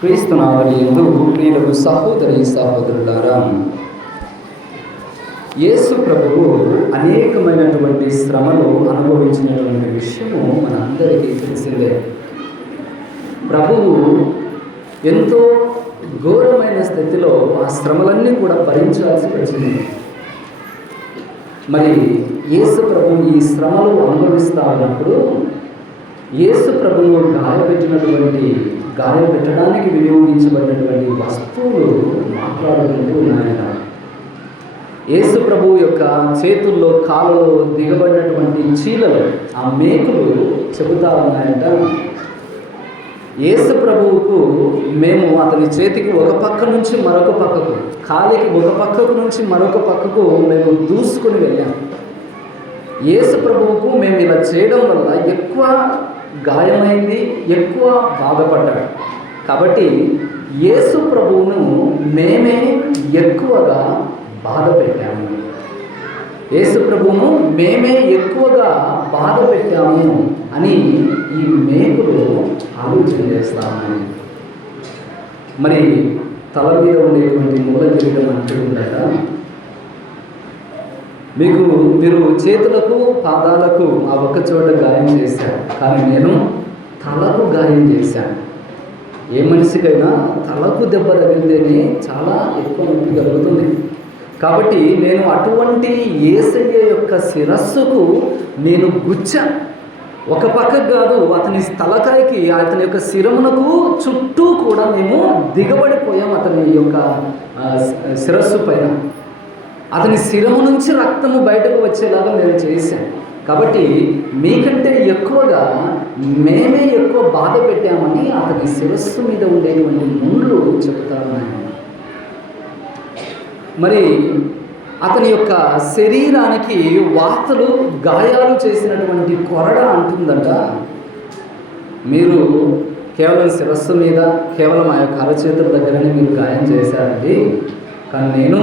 క్రీస్తునాథుని యందు ప్రియులకు సహోదరి సహోదరులారా, యేసు ప్రభువు అనేకమైనటువంటి శ్రమలు అనుభవించినటువంటి విషయము మనందరికీ తెలిసిందే. ప్రభువు ఎంతో ఘోరమైన స్థితిలో ఆ శ్రమలన్నీ కూడా భరించాల్సి వచ్చింది. మరి యేసు ప్రభువు ఈ శ్రమలు అనుభవిస్తూ ఉన్నప్పుడు యేసు ప్రభువు గాయం పెట్టడానికి వినియోగించబడినటువంటి వస్తువులు మాట్లాడుకుంటూ ఉన్నాయట. యేసు ప్రభువు యొక్క చేతుల్లో కాళ్ళలో దిగబడినటువంటి చీలలు, ఆ మేకులు చెబుతా ఉన్నాయట. యేసు ప్రభువుకు మేము అతని చేతికి ఒక పక్క నుంచి మరొక పక్కకు, కాలికి ఒక పక్కకు నుంచి మరొక పక్కకు మేము దూసుకుని వెళ్ళాము. యేసు ప్రభువుకు మేము ఇలా చేయడం వల్ల ఎక్కువ గాయమైంది, ఎక్కువ బాధపడ్డాడు. కాబట్టి యేసు ప్రభువును మేమే ఎక్కువగా బాధ పెట్టాము. యేసు ప్రభువును మేమే ఎక్కువగా బాధ పెట్టాము అని ఈ మేకులు ఆలోచన చేస్తామని. మరి తల మీద ఉండేటువంటి మూల కిరీటం అంటూ ఉండట, మీరు చేతులకు పాదాలకు ఆ ఒక్క చోట గాయం చేశారు, కానీ నేను తలకు గాయం చేశాను. ఏ మనిషికైనా తలకు దెబ్బ తగిలితేనే చాలా ఎక్కువ నొప్పి కలుగుతుంది. కాబట్టి నేను అటువంటి యేసయ్య యొక్క శిరస్సుకు నేను గుచ్చాను. ఒక పక్కకు కాదు, అతని తలకాయకి, అతని యొక్క శిరమునకు చుట్టూ కూడా మేము దిగబడిపోయాం. అతని యొక్క శిరస్సు పైన అతని శిరము నుంచి రక్తము బయటకు వచ్చేలాగా మేము చేశాం. కాబట్టి మీకంటే ఎక్కువగా మేమే ఎక్కువ బాధ పెట్టామని అతని శిరస్సు మీద ఉండేటువంటి ముండ్లు చెప్తా ఉన్నాయి. మరి అతని యొక్క శరీరానికి వాతలు, గాయాలు చేసినటువంటి కొరడ అంటుందంట. మీరు కేవలం శిరస్సు మీద, కేవలం ఆ యొక్క అరచేతుల దగ్గరనే మీరు గాయం చేశారండి, కానీ నేను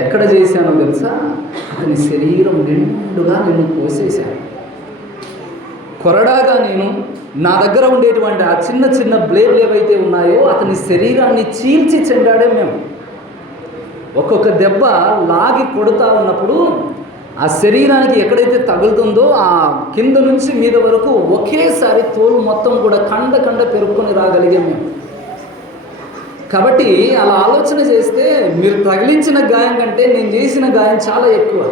ఎక్కడ చేశానో తెలుసా? అతని శరీరం నిండుగా నేను కోసేశాను. కొరడాగా నేను నా దగ్గర ఉండేటువంటి ఆ చిన్న చిన్న బ్లేడ్లు ఏవైతే ఉన్నాయో అతని శరీరాన్ని చీల్చి చెండాడే మేము. ఒక్కొక్క దెబ్బ లాగి కొడుతూ ఉన్నప్పుడు ఆ శరీరానికి ఎక్కడైతే తగులుతుందో ఆ కింద నుంచి మీద వరకు ఒకేసారి తోలు మొత్తం కూడా కండ పెరుక్కొని రాగలిగాం మేము. కాబట్టి అలా ఆలోచన చేస్తే మీరు తగిలించిన గాయం కంటే నేను చేసిన గాయం చాలా ఎక్కువ.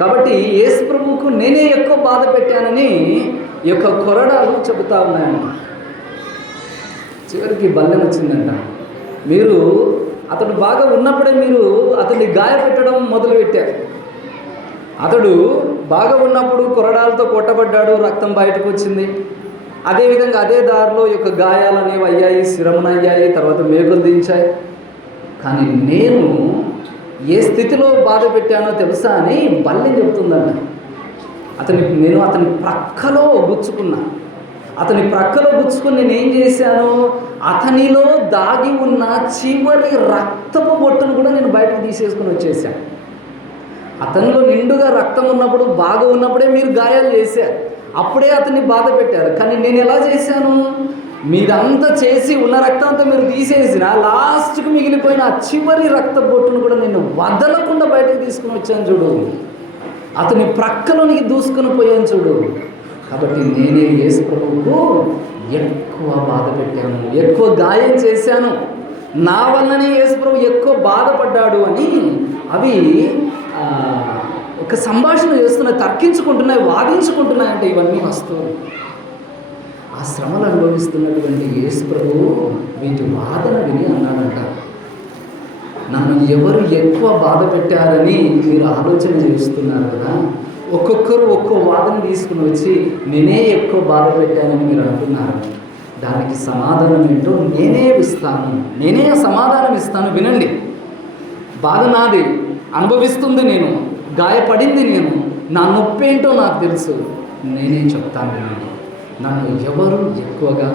కాబట్టి యేసు ప్రభువుకు నేనే ఎక్కువ బాధ పెట్టానని ఈ యొక్క కొరడాలు చెబుతా ఉన్నాయంట. చివరికి బల్లెం వచ్చిందంట. మీరు అతడు బాగా ఉన్నప్పుడే మీరు అతన్ని గాయపెట్టడం మొదలుపెట్టారు. అతడు బాగా ఉన్నప్పుడు కొరడాలతో కొట్టబడ్డాడు, రక్తం బయటకు వచ్చింది. అదేవిధంగా అదే దారిలో యొక్క గాయాలు అనేవి అయ్యాయి, శిరమున అయ్యాయి, తర్వాత మేకులు దించాయి. కానీ నేను ఏ స్థితిలో బాధ పెట్టానో తెలుసా అని బల్లెం చెబుతుందంట. నేను అతని ప్రక్కలో గుచ్చుకున్నా. అతని ప్రక్కలో గుచ్చుకుని నేనేం చేశాను? అతనిలో దాగి ఉన్న చివరి రక్తపు బొట్టును కూడా నేను బయటకు తీసేసుకుని వచ్చేసాను. అతనిలో నిండుగా రక్తం ఉన్నప్పుడు, బాగా ఉన్నప్పుడే మీరు గాయాలు చేశారు, అప్పుడే అతన్ని బాధ పెట్టారు. కానీ నేను ఎలా చేశాను? మీరంతా చేసి ఉన్న రక్తం అంతా మీరు తీసేసిన లాస్ట్కి మిగిలిపోయిన ఆ చివరి రక్త బొట్టును కూడా నేను వదలకుండా బయటకు తీసుకుని వచ్చాను చూడు. అతని ప్రక్కలోనికి దూసుకొని పోయాను చూడు. కాబట్టి నేనే యేసు ప్రభువుకు ఎక్కువ బాధ పెట్టాను, ఎక్కువ గాయం చేశాను. నా వల్లనే యేసు ప్రభు ఎక్కువ బాధపడ్డాడు అని అవి ఒక సంభాషణ చేస్తున్నాయి, తర్కించుకుంటున్నాయి, వాదించుకుంటున్నాయంటే ఇవన్నీ వస్తువులు. ఆ శ్రమలు అనుభవిస్తున్నటువంటి యేసు ప్రభువు వీటి వాదన విని అన్నాడంట, నన్ను ఎవరు ఎక్కువ బాధ పెట్టారని మీరు ఆలోచన చేస్తున్నారు కదా. ఒక్కొక్కరు ఒక్కో వాదన తీసుకుని వచ్చి నేనే ఎక్కువ బాధ పెట్టానని మీరు అంటున్నారు. దానికి సమాధానం ఏంటో నేనే ఇస్తాను, నేనే సమాధానం ఇస్తాను. వినండి. బాధ నాది, అనుభవిస్తుంది నేను, గాయపడింది నేను, నా నొప్పి ఏంటో నాకు తెలుసు, నేనే చెప్తాను. వినండి. నన్ను ఎవరు ఎక్కువగా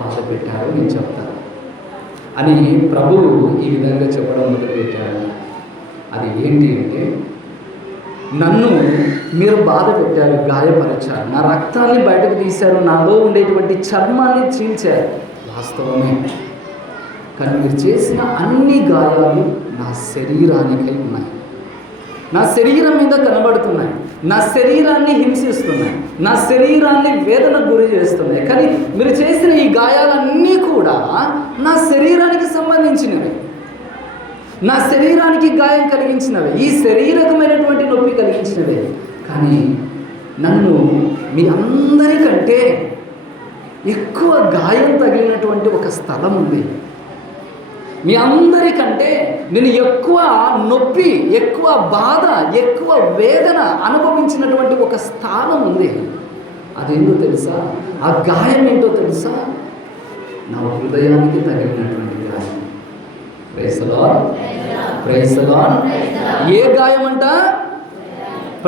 బాధ పెట్టారో నేను చెప్తాను అని ప్రభువు ఈ విధంగా చెప్పడం మొదలుపెట్టాడు. అది ఏంటి అంటే, నన్ను మీరు బాధ పెట్టారు, గాయపరిచారు, నా రక్తాన్ని బయటకు తీశారు, నాలో ఉండేటువంటి చర్మాన్ని చీల్చారు. వాస్తవమే. కానీ మీరు చేసిన అన్ని గాయాలు నా శరీరానికై ఉన్నాయి, నా శరీరం మీద కనబడుతున్నాయి, నా శరీరాన్ని హింసిస్తున్నాయి, నా శరీరాన్ని వేదనకు గురి చేస్తున్నాయి. కానీ మీరు చేసిన ఈ గాయాలన్నీ కూడా నా శరీరానికి సంబంధించినవి, నా శరీరానికి గాయం కలిగించినవి, ఈ శరీరకమైనటువంటి నొప్పి కలిగించినవే. కానీ నన్ను మీ అందరికంటే ఎక్కువ గాయం తగిలినటువంటి ఒక స్థలం ఉంది. మీ అందరికంటే నేను ఎక్కువ నొప్పి, ఎక్కువ బాధ, ఎక్కువ వేదన అనుభవించినటువంటి ఒక స్థానం ఉంది. అదేంటో తెలుసా? ఆ గాయం ఏంటో తెలుసా? నా హృదయానికి తగిలినటువంటి గాయం. Praise the Lord, praise the Lord. ఏ గాయం అంట?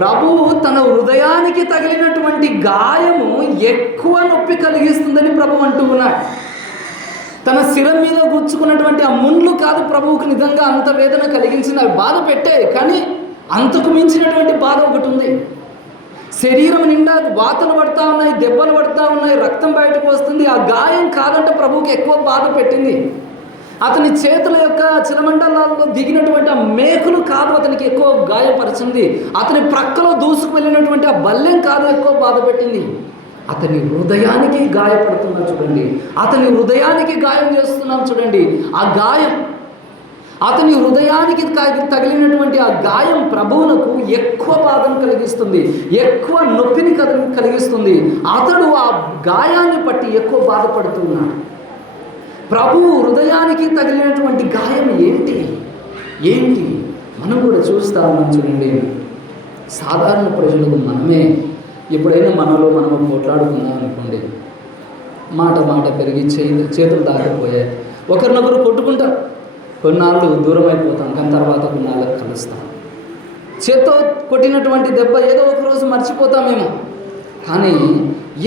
ప్రభువు తన హృదయానికి తగిలినటువంటి గాయము ఎక్కువ నొప్పి కలిగిస్తుందని ప్రభు అంటూ ఉన్నాడు. తన శిరం మీద గుచ్చుకున్నటువంటి ఆ ముండ్లు కాదు ప్రభువుకు నిజంగా అంత వేదన కలిగించిన, బాధ పెట్టే, కానీ అంతకు మించినటువంటి బాధ ఒకటి ఉంది. శరీరం నిండా వాతలు పడతా ఉన్నాయి, దెబ్బలు పడతా ఉన్నాయి, రక్తం బయటకు వస్తుంది. ఆ గాయం కాదంటే ప్రభువుకి ఎక్కువ బాధ పెట్టింది. అతని చేతుల యొక్క చిలమండలాల్లో దిగినటువంటి ఆ మేకులు కాదు అతనికి ఎక్కువ గాయపరిచింది. అతని ప్రక్కలో దూసుకు వెళ్ళినటువంటి ఆ బల్లెం కాదు ఎక్కువ బాధ పెట్టింది. అతని హృదయానికి గాయపడుతున్నాం చూడండి, అతని హృదయానికి గాయం చేస్తున్నాం చూడండి. ఆ గాయం, అతని హృదయానికి తగిలినటువంటి ఆ గాయం ప్రభువునకు ఎక్కువ బాధను కలిగిస్తుంది, ఎక్కువ నొప్పిని కలిగిస్తుంది. అతడు ఆ గాయాన్ని పట్టి ఎక్కువ బాధపడుతున్నాడు. ప్రభువు హృదయానికి తగిలినటువంటి గాయం ఏంటి మనం కూడా చూస్తా ఉన్నాం చూడండి. సాధారణ ప్రజలకు మనమే ఎప్పుడైనా మనము పోట్లాడుకున్నాం అనుకోండి, మాట పెరిగి చేతులు దాటిపోయాయి, ఒకరినొకరు కొట్టుకుంటాం, కొన్నాళ్ళు దూరం అయిపోతాం, కానీ తర్వాత కొన్నాళ్ళకి కలుస్తాం. చేత్తో కొట్టినటువంటి దెబ్బ ఏదో ఒకరోజు మర్చిపోతామేమో, కానీ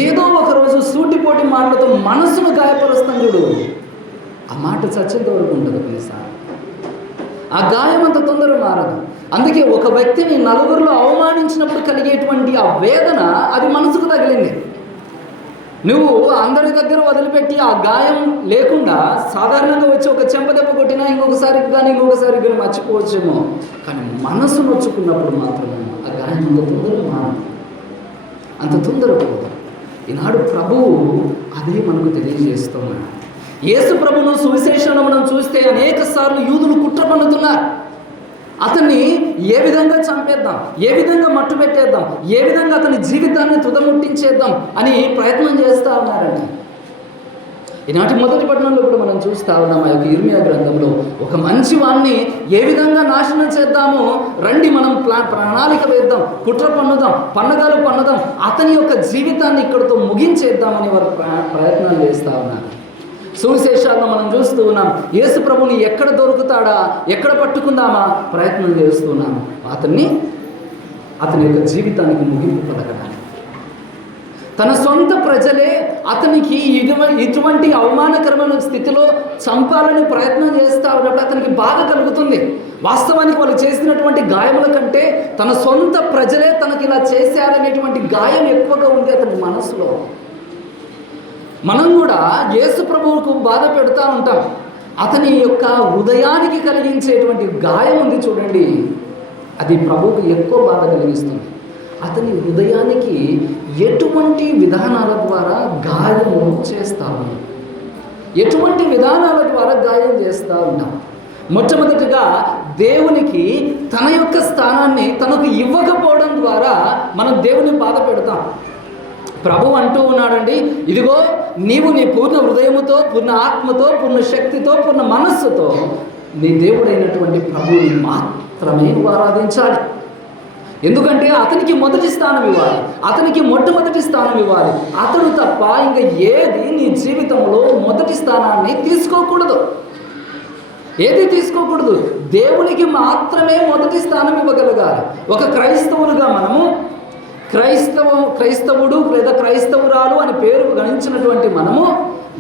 ఏదో ఒకరోజు సూటిపోటి మాటలతో మనసును గాయపరుస్తాం చూడు, ఆ మాట చచ్చేంత వరకు ఉంటుంది. కొన్నిసార్లు ఆ గాయం అంత తొందరగా మారదు. అందుకే ఒక వ్యక్తిని నలుగురిలో అవమానించినప్పుడు కలిగేటువంటి ఆ వేదన అది మనసుకు తగిలింది. నువ్వు అందరి దగ్గర వదిలిపెట్టి ఆ గాయం లేకుండా సాధారణంగా వచ్చి ఒక చెంపదెబ్బ కొట్టినా ఇంకొకసారికి కానీ మర్చిపోవచ్చేమో, కానీ మనసు నొచ్చుకున్నప్పుడు మాత్రమే ఆ గాయం అంత తొందరగా మారదు, అంత తొందరగా పోదు. ఈనాడు ప్రభువు అదే మనకు తెలియజేస్తున్నాడు. యేసు ప్రభువును సువిశేషంలో మనం చూస్తే అనేక సార్లు యూదులు కుట్ర పన్నుతున్నారు. అతన్ని ఏ విధంగా చంపేద్దాం, ఏ విధంగా మట్టు పెట్టేద్దాం, ఏ విధంగా అతని జీవితాన్ని తుదముట్టించేద్దాం అని ప్రయత్నం చేస్తూ ఉన్నారండి. ఈనాటి మొదటి పట్టణంలో కూడా మనం చూస్తూ ఉన్నాం. ఆ యొక్క ఇర్మియా గ్రంథంలో ఒక మంచి వాణ్ణి ఏ విధంగా నాశనం చేద్దామో రండి మనం ప్రణాళిక వేద్దాం, కుట్ర పన్నుదాం, పండగలు పన్నుదాం, అతని యొక్క జీవితాన్ని ఇక్కడితో ముగించేద్దామని వారు ప్రయత్నాలు చేస్తూ ఉన్నారు. సువిశేషాలను మనం చూస్తూ ఉన్నాం. యేసు ప్రభుని ఎక్కడ దొరుకుతాడా, ఎక్కడ పట్టుకుందామా ప్రయత్నం చేస్తున్నాం. అతని యొక్క జీవితానికి ముగింపు పలకడానికి తన సొంత ప్రజలే అతనికి ఇటువంటి అవమానకరమైన స్థితిలో చంపాలని ప్రయత్నం చేస్తూ ఉన్నప్పుడు అతనికి బాధ కలుగుతుంది. వాస్తవానికి వాళ్ళు చేసినటువంటి గాయముల కంటే తన సొంత ప్రజలే తనకి ఇలా చేశారనేటువంటి గాయం ఎక్కువగా ఉంది అతని మనసులో. మనం కూడా యేసు ప్రభువుకు బాధ పెడతా ఉంటాం. అతని యొక్క హృదయానికి కలిగించేటువంటి గాయం ఉంది చూడండి, అది ప్రభువుకు ఎక్కువ బాధ కలిగిస్తుంది. అతని హృదయానికి ఎటువంటి విధానాల ద్వారా గాయము చేస్తాము, ఎటువంటి విధానాల ద్వారా గాయం చేస్తూ ఉంటాం. మొట్టమొదటిగా దేవునికి తన యొక్క స్థానాన్ని తనకు ఇవ్వకపోవడం ద్వారా మనం దేవుని బాధ పెడతాం. ప్రభు అంటూ ఉన్నాడండి, ఇదిగో నీవు నీ పూర్ణ హృదయముతో, పూర్ణ ఆత్మతో, పూర్ణ శక్తితో, పూర్ణ మనస్సుతో నీ దేవుడైనటువంటి ప్రభువుని మాత్రమే నువ్వు ఆరాధించాలి. ఎందుకంటే అతనికి మొదటి స్థానం ఇవ్వాలి, అతనికి మొట్టమొదటి స్థానం ఇవ్వాలి. అతడు తప్ప ఇంకా ఏది నీ జీవితంలో మొదటి స్థానాన్ని తీసుకోకూడదు, ఏది తీసుకోకూడదు. దేవునికి మాత్రమే మొదటి స్థానం ఇవ్వగలగాలి. ఒక క్రైస్తవులుగా మనము క్రైస్తవుడు లేదా క్రైస్తవురాలు అని పేరు గణించినటువంటి మనము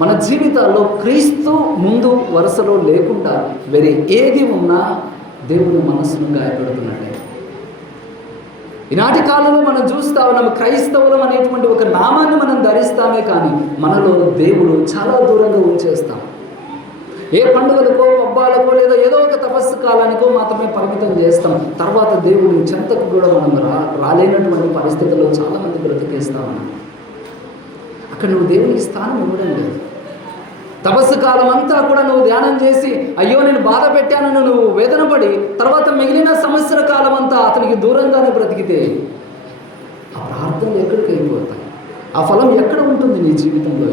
మన జీవితాల్లో క్రీస్తు ముందు వరుసలో లేకుండా వేరే ఏది ఉన్నా దేవుని మనసును గాయపడుతున్నట్టే. ఈనాటి కాలంలో మనం చూస్తా ఉన్నాము, క్రైస్తవులం అనేటువంటి ఒక నామాన్ని మనం ధరిస్తామే కానీ మనలో దేవుడు చాలా దూరంగా ఉంచేస్తాం. ఏ పండుగలకో పబ్బాలకో లేదా ఏదో ఒక తపస్సు కాలానికో మాత్రమే పరిమితం చేస్తాం. తర్వాత దేవుని చెంతకు కూడా మనం రాలేనటువంటి పరిస్థితుల్లో చాలామంది బ్రతికేస్తామని. అక్కడ నువ్వు దేవునికి స్థానం ఇవ్వడం లేదు. తపస్సు కాలం అంతా కూడా నువ్వు ధ్యానం చేసి అయ్యో నేను బాధ పెట్టానని నువ్వు వేదన పడి తర్వాత మిగిలిన సంవత్సర కాలం అంతా అతనికి దూరంగానే బ్రతికితే ఆ ప్రార్థనలు ఎక్కడికి అయిపోతాయి? ఆ ఫలం ఎక్కడ ఉంటుంది నీ జీవితంలో?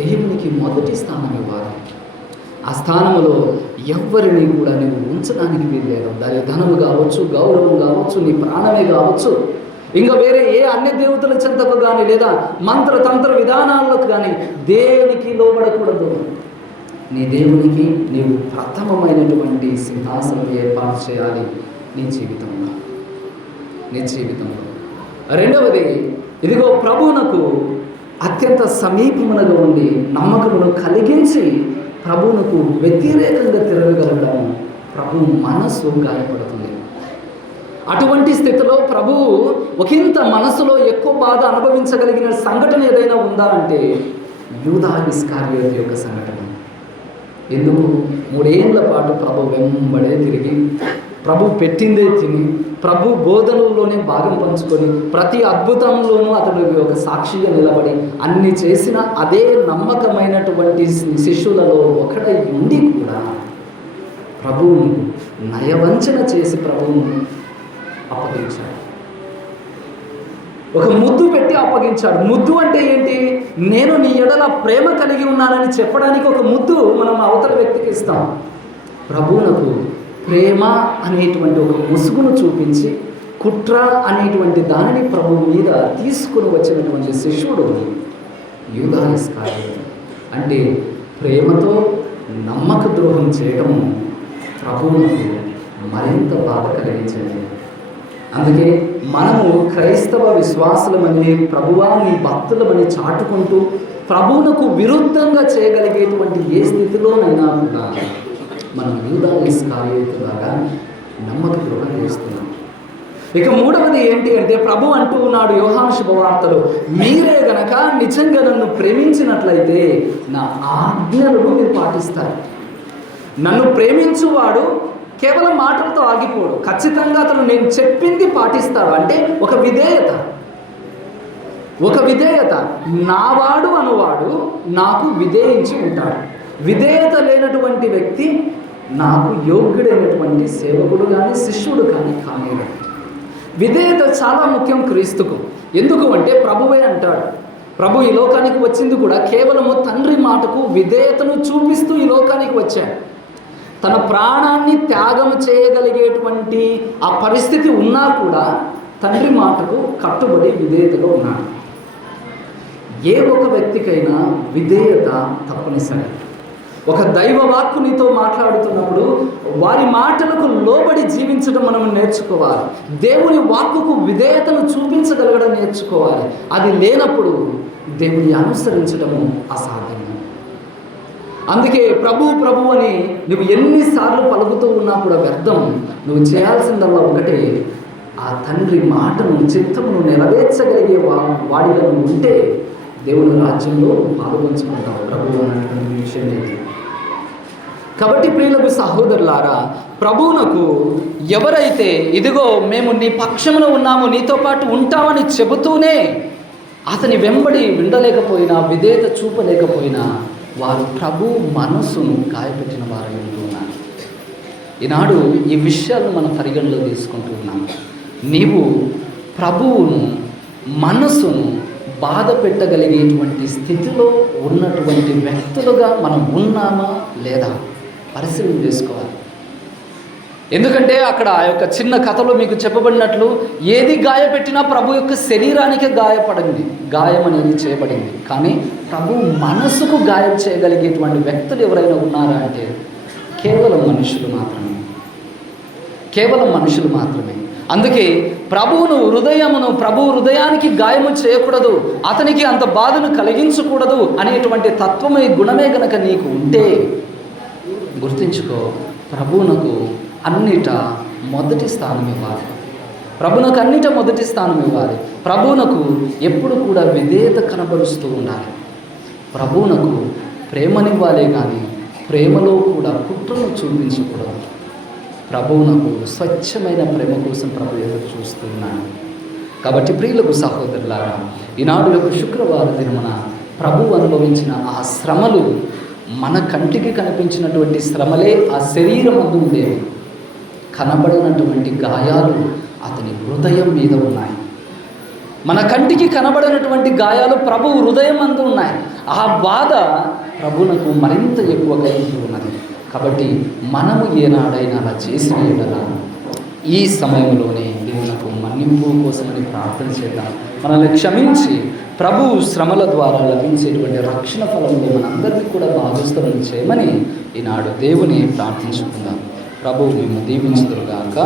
దేవునికి మొదటి స్థానం ఇవ్వాలి. ఆ స్థానంలో ఎవ్వరిని కూడా నువ్వు ఉంచడానికి వీల్లేదు. దాని ధనము కావచ్చు, గౌరవం కావచ్చు, నీ ప్రాణమే కావచ్చు, ఇంకా వేరే ఏ అన్య దేవతల చెంతకు కానీ లేదా మంత్రతంత్ర విధానాలకు కానీ దేనికి లోబడకూడదు. నీ దేవునికి నీవు ప్రథమమైనటువంటి సింహాసనం ఏర్పాటు చేయాలి నీ జీవితంలో. రెండవది, ఇదిగో ప్రభువునకు అత్యంత సమీపమునగా ఉండి నమ్మకమును కలిగించి ప్రభువునకు వ్యతిరేకంగా తిరగగలగడం ప్రభు మనసు గాయపడుతుంది. అటువంటి స్థితిలో ప్రభువు ఒకంత మనసులో ఎక్కువ బాధ అనుభవించగలిగిన సంఘటన ఏదైనా ఉందా అంటే యూదా ఇస్కారియోతు యొక్క సంఘటన. ఎందుకు? 3 ఏళ్ల పాటు ప్రభు వెంబడే తిరిగి ప్రభు పెట్టిందే తిని ప్రభు బోధనల్లోనే భాగం పంచుకొని ప్రతి అద్భుతంలోనూ అతడు ఒక సాక్షిగా నిలబడి అన్ని చేసిన అదే నమ్మకమైనటువంటి శిష్యులలో ఒకడై ఉండి కూడా ప్రభువును నయవంచన చేసి ప్రభువును అప్పగించాడు. ఒక ముద్దు పెట్టి అప్పగించాడు. ముద్దు అంటే ఏంటి? నేను నీ ఎడల ప్రేమ కలిగి ఉన్నానని చెప్పడానికి ఒక ముద్దు మనం అవతల వ్యక్తికి ఇస్తాం. ప్రభువునకు ప్రేమ అనేటువంటి ఒక ముసుగును చూపించి కుట్ర అనేటువంటి దానిని ప్రభు మీద తీసుకుని వచ్చినటువంటి శిష్యుడు యూదా ఇస్కారియోతు. అంటే ప్రేమతో నమ్మక ద్రోహం చేయడం ప్రభువునకు మరింత బాధ కలిగించింది. అందుకే మనము క్రైస్తవ విశ్వాసులమని ప్రభువా నీ భక్తులమని చాటుకుంటూ ప్రభువునకు విరుద్ధంగా చేయగలిగేటువంటి ఏ స్థితిలోనైనా కూడా మనం యూదా ఇస్కారియోతులాగా నమ్మక ద్రోహం చేస్తున్నాం. ఇక మూడవది ఏంటి అంటే ప్రభు అంటూ ఉన్నాడు యోహాను శుభవార్తలో, మీరే గనక నిజంగా నన్ను ప్రేమించినట్లయితే నా ఆజ్ఞలను మీరు పాటిస్తారు. నన్ను ప్రేమించువాడు కేవలం మాటలతో ఆగిపోడు, ఖచ్చితంగా అతను నేను చెప్పింది పాటిస్తాడు. అంటే ఒక విధేయత. నావాడు అనువాడు నాకు విధేయించి ఉంటాడు. విధేయత లేనటువంటి వ్యక్తి నాకు యోగ్యుడైనటువంటి సేవకుడు కానీ శిష్యుడు కానీ కానేడు. విధేయత చాలా ముఖ్యం క్రీస్తుకు. ఎందుకు అంటే ప్రభువే అంటాడు, ప్రభు ఈ లోకానికి వచ్చింది కూడా కేవలము తండ్రి మాటకు విధేయతను చూపిస్తూ ఈ లోకానికి వచ్చాడు. తన ప్రాణాన్ని త్యాగం చేయగలిగేటువంటి ఆ పరిస్థితి ఉన్నా కూడా తండ్రి మాటకు కట్టుబడి విధేయతలో ఉన్నాడు. ఏ ఒక వ్యక్తికైనా విధేయత తప్పనిసరి. ఒక దైవ వాక్కు నీతో మాట్లాడుతున్నప్పుడు వారి మాటలకు లోబడి జీవించడం మనం నేర్చుకోవాలి. దేవుని వాక్కుకు విధేయతను చూపించగలగడం నేర్చుకోవాలి. అది లేనప్పుడు దేవుని అనుసరించడము అసాధ్యం. అందుకే ప్రభు అని నువ్వు ఎన్నిసార్లు పలుకుతూ ఉన్నా కూడా వ్యర్థం. నువ్వు చేయాల్సిందల్లా ఒకటే, ఆ తండ్రి మాటను చిత్తమును నెరవేర్చగలిగే వాడిగా నువ్వు ఉంటే దేవుని రాజ్యంలో పాల్గొంచుకుంటావు ప్రభువు అన్నటువంటి విషయం ఏంటి. కాబట్టి ప్రియులకు సహోదరులారా, ప్రభువునకు ఎవరైతే ఇదిగో మేము నీ పక్షంలో ఉన్నాము, నీతో పాటు ఉంటామని చెబుతూనే అతని వెంబడి వినలేకపోయినా విధేయత చూపలేకపోయినా వారు ప్రభు మనసును గాయపెట్టిన వారు ఉంటున్నారు. ఈనాడు ఈ విషయాలను మనం పరిగణలో తీసుకుంటూ ఉన్నాము. నీవు ప్రభువును మనసును బాధ పెట్టగలిగేటువంటి స్థితిలో ఉన్నటువంటి వ్యక్తులుగా మనం ఉన్నామా లేదా పరిశీలన చేసుకోవాలి. ఎందుకంటే అక్కడ ఆ యొక్క చిన్న కథలో మీకు చెప్పబడినట్లు ఏది గాయపెట్టినా ప్రభు యొక్క శరీరానికే గాయం అనేది చేయబడింది. కానీ ప్రభు మనసుకు గాయం చేయగలిగేటువంటి వ్యక్తులు ఎవరైనా ఉన్నారా అంటే కేవలం మనుషులు మాత్రమే. అందుకే ప్రభు హృదయానికి గాయము చేయకూడదు, అతనికి అంత బాధను కలిగించకూడదు అనేటువంటి తత్వమే గుణమే గనక నీకు ఉంటే గుర్తించుకో, ప్రభువునకు అన్నిట మొదటి స్థానం ఇవ్వాలి. ప్రభువునకు ఎప్పుడు కూడా విధేయత కనబరుస్తూ ఉండాలి. ప్రభువునకు ప్రేమనివ్వాలి కానీ ప్రేమలో కూడా కుట్రను చూపించకూడదు. ప్రభువునకు స్వచ్ఛమైన ప్రేమ కోసం ప్రభు ఎదురు చూస్తున్నాడు. కాబట్టి ప్రియులకు సహోదరులారా, ఈనాడు యొక్క శుక్రవారం దినమున ప్రభు అనుభవించిన ఆ శ్రమలు మన కంటికి కనిపించినటువంటి శ్రమలే ఆ శరీరం అందు ఉండేవి. కనబడినటువంటి గాయాలు అతని హృదయం మీద ఉన్నాయి. మన కంటికి కనబడినటువంటి గాయాలు ప్రభు హృదయం అందు ఉన్నాయి. ఆ బాధ ప్రభువునకు మరింత ఎక్కువగా ఉన్నది. కాబట్టి మనము ఏనాడైనా అలా చేసిన ఎడల ఈ సమయంలోనే దేవునికి మన్నింపు కోసమని ప్రార్థన చేద్దాం. మనల్ని క్షమించి ప్రభు శ్రమల ద్వారా లభించేటువంటి రక్షణ ఫలంలో మనందరినీ కూడా భాగస్థులను చేయమని ఈనాడు దేవుని ప్రార్థించుకుందాం. ప్రభు మేము దీవించుదురుగాక.